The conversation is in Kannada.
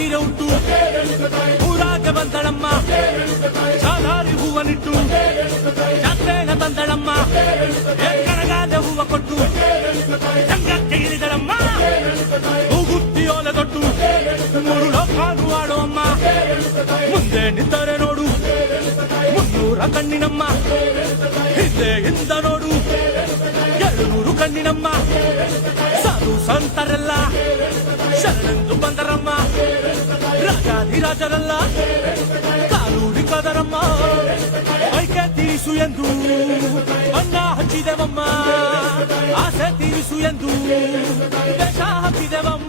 ಸೀರೆ ಉಟ್ಟು ಊರಾಗೆ ಬಂದಳಮ್ಮ ಸಾಲಾರಿ ಹೂವನಿಟ್ಟು ಜಾತ್ರೆನ ತಂದಳಮ್ಮ ಕಣಗಾಲೆ ಹೂವ ಕೊಟ್ಟು ಸಂಘಕ್ಕೆ ಇಳಿದಳಮ್ಮ ಹೂಗುತ್ತಿ ಓಲೆ ತೊಟ್ಟು ಮೂರು ಲೋಕಾನು ಆಡುವಮ್ಮ ಮುಂದೆ ನಿಂತರೆ ನೋಡು 300 ಕಣ್ಣಿನಮ್ಮ ಹಿಂದೆ ಹಿಂದ ನೋಡು 200 ಕಣ್ಣಿನಮ್ಮ ಸಾಧು ಸಂತರೆಲ್ಲ ಶರಣೆಂದು ಬಂದರಮ್ಮ ರಾಜಾಧಿರಾಜರೆಲ್ಲ ಕಾಲೂರಿ ಕದರಮ್ಮ ಐಕೆ ತೀರಿಸು ಎಂದು ಬಣ್ಣ ಹಚ್ಚಿದೆವಮ್ಮ ಆಸೆ ತೀರಿಸು ಎಂದು ದೇಶ ಹಾಕಿದೆವಮ್ಮ